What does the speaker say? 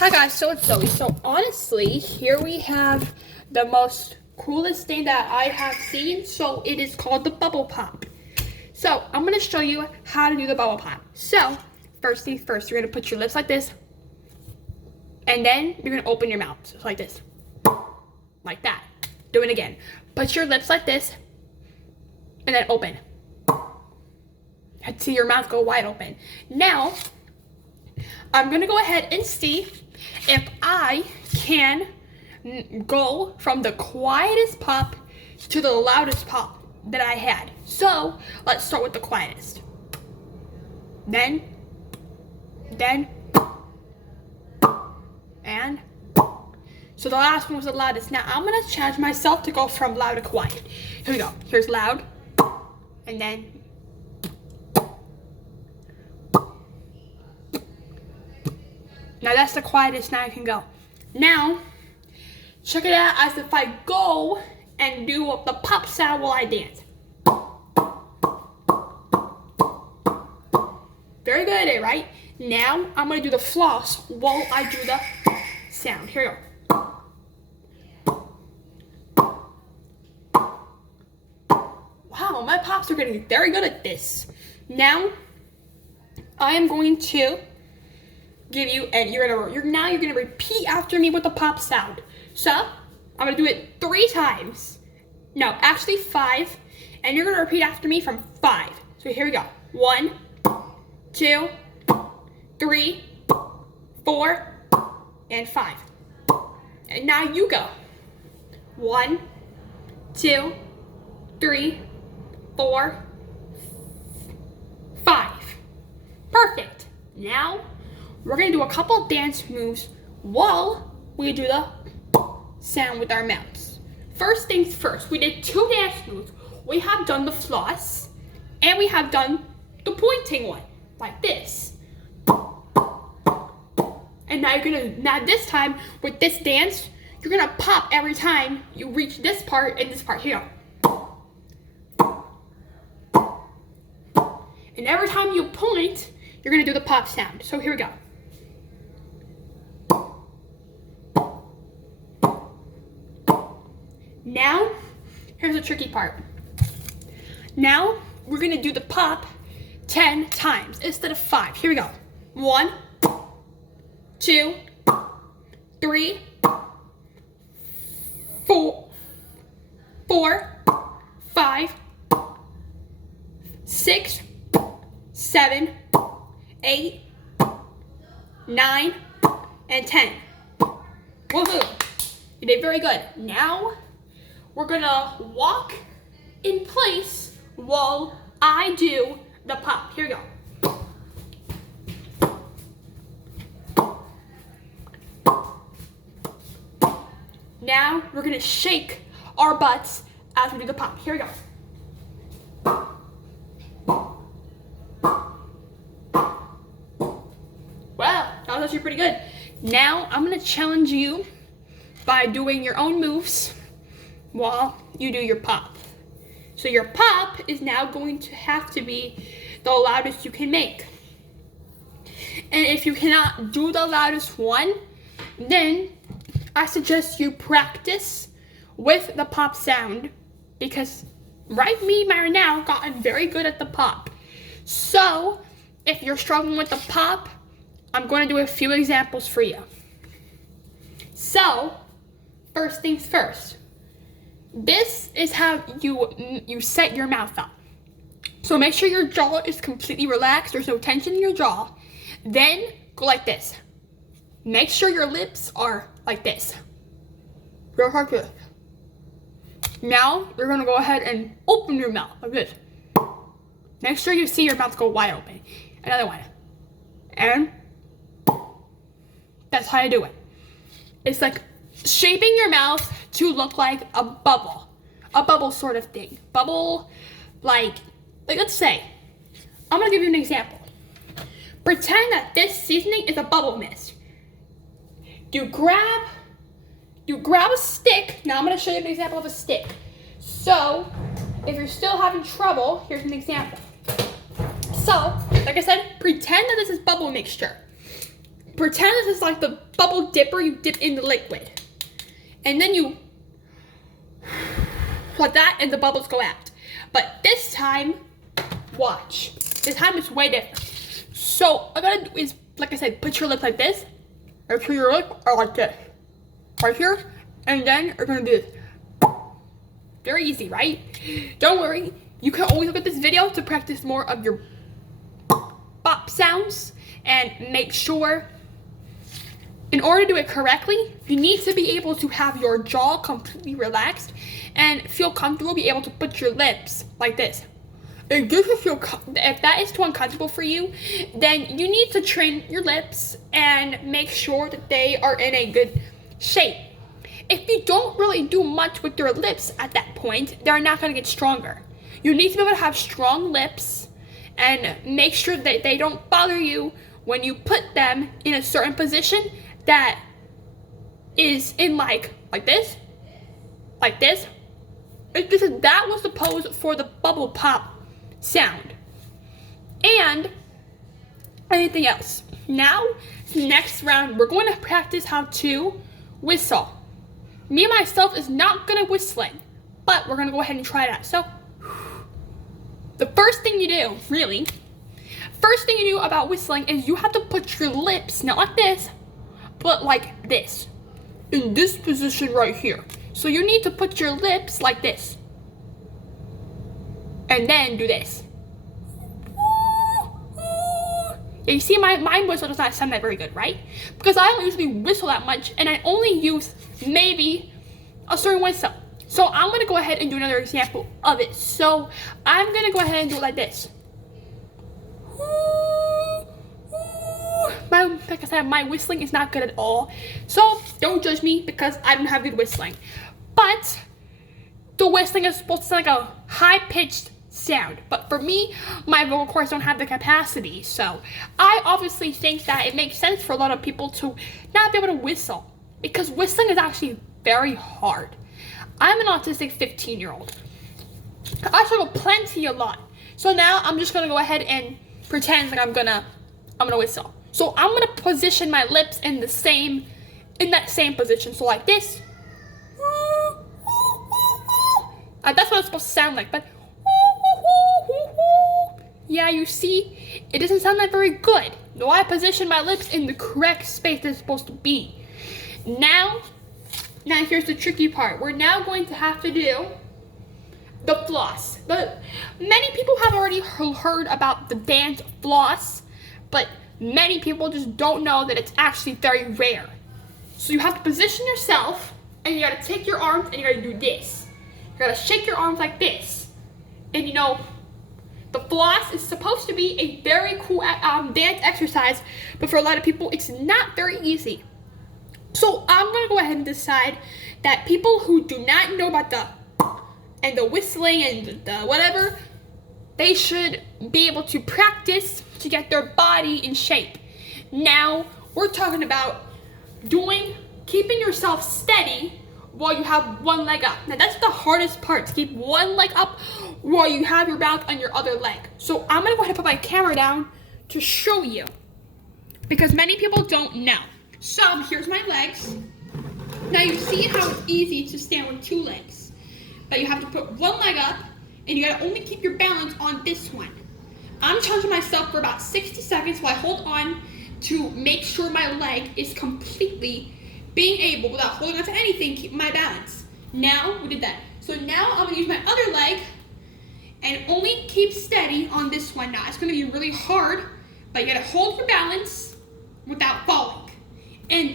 Hi guys, so it's Zoe. So honestly, here we have the most coolest thing that I have seen. So it is called the bubble pop. So I'm gonna show you how to do the bubble pop. So first things first, you're gonna put your lips like this, and then you're gonna open your mouth just like this, like that. Do it again. Put your lips like this, and then open. See your mouth go wide open. Now I'm gonna go ahead and see if I can go from the quietest pop to the loudest pop that I had. So let's start with the quietest. Then, and so the last one was the loudest. Now I'm gonna challenge myself to go from loud to quiet. Here we go. Here's loud, and then. Now that's the quietest now I can go. Now, check it out as if I go and do the pop sound while I dance. Very good at it, right? Now, I'm gonna do the floss while I do the sound. Here we go. Wow, my pops are getting very good at this. Now, I am going to give you, and you're gonna repeat after me with the pop sound. So I'm gonna do it 3 times. No, actually 5, and you're gonna repeat after me from 5. So here we go. 1, 2, 3, 4, and 5. And now you go. 1, 2, 3, 4, 5. Perfect. Now we're gonna do a couple dance moves while we do the sound with our mouths. First things first, we did 2 dance moves. We have done the floss, and we have done the pointing one, like this. And now this time, with this dance, you're gonna pop every time you reach this part and this part here. And every time you point, you're gonna do the pop sound. So here we go. Now, here's the tricky part. Now, we're gonna do the pop 10 times instead of 5. Here we go. 1, 2, 3, 4, 5, 6, 7, 8, 9, and 10. Woohoo! You did very good. Now, we're gonna walk in place while I do the pop. Here we go. Now we're gonna shake our butts as we do the pop. Here we go. Wow, that was actually pretty good. Now I'm gonna challenge you by doing your own moves while you do your pop. So your pop is now going to have to be the loudest you can make. And if you cannot do the loudest one, then I suggest you practice with the pop sound, because right now gotten very good at the pop. So if you're struggling with the pop, I'm going to do a few examples for you. So first things first. This is how you set your mouth up. So make sure your jaw is completely relaxed. There's no tension in your jaw. Then go like this. Make sure your lips are like this. Real hard to. Now you're gonna go ahead and open your mouth like this. Make sure you see your mouth go wide open. Another one. And that's how you do it. It's like shaping your mouth to look like a bubble sort of thing. Bubble, like let's say, I'm gonna give you an example. Pretend that this seasoning is a bubble mist. You grab a stick. Now I'm gonna show you an example of a stick. So, if you're still having trouble, here's an example. So, like I said, pretend that this is bubble mixture. Pretend this is like the bubble dipper, you dip in the liquid. And then you like that and the bubbles go out. But this time, watch. This time it's way different. So all I gotta do is, like I said, put your lip like this, or put your lip or like this. Right here, and then you're gonna do this. Very easy, right? Don't worry, you can always look at this video to practice more of your bop sounds, and make sure, in order to do it correctly, you need to be able to have your jaw completely relaxed and feel comfortable, be able to put your lips like this. If that is too uncomfortable for you, then you need to train your lips and make sure that they are in a good shape. If you don't really do much with your lips at that point, they're not going to get stronger. You need to be able to have strong lips and make sure that they don't bother you when you put them in a certain position that is in like this. It's because that was the pose for the bubble pop sound. And anything else. Now, next round, we're going to practice how to whistle. Me and myself is not good at whistling, but we're gonna go ahead and try it out. So, the first thing you do about whistling is you have to put your lips, not like this, but like this, in this position right here. So you need to put your lips like this, and then do this. Yeah, you see my whistle does not sound that very good, right? Because I don't usually whistle that much, and I only use maybe a certain whistle. So I'm gonna go ahead and do another example of it. So I'm gonna go ahead and do it like this. Like I said, my whistling is not good at all. So don't judge me because I don't have good whistling. But the whistling is supposed to sound like a high-pitched sound. But for me, my vocal cords don't have the capacity. So I obviously think that it makes sense for a lot of people to not be able to whistle, because whistling is actually very hard. I'm an autistic 15-year-old. I struggle plenty a lot. So now I'm just gonna go ahead and pretend like I'm gonna whistle. So I'm gonna position my lips in that same position. So like this. That's what it's supposed to sound like, but yeah, you see, it doesn't sound that very good. No, I position my lips in the correct space they're supposed to be. Now here's the tricky part. We're now going to have to do the floss. Many people have already heard about the dance floss, but many people just don't know that it's actually very rare. So you have to position yourself, and you gotta take your arms and you gotta do this. You gotta shake your arms like this. And you know, the floss is supposed to be a very cool dance exercise, but for a lot of people, it's not very easy. So I'm gonna go ahead and decide that people who do not know about the whistling and the whatever, they should be able to practice to get their body in shape. Now we're talking about keeping yourself steady while you have one leg up. Now that's the hardest part, to keep one leg up while you have your balance on your other leg. So I'm gonna go ahead and put my camera down to show you, because many people don't know. So here's my legs. Now you see how it's easy to stand with two legs, but you have to put one leg up, and you gotta only keep your balance on this one. I'm challenging myself for about 60 seconds while I hold on to make sure my leg is completely being able, without holding on to anything, keep my balance. Now we did that. So now I'm gonna use my other leg and only keep steady on this one. Now it's gonna be really hard, but you gotta hold your balance without falling. And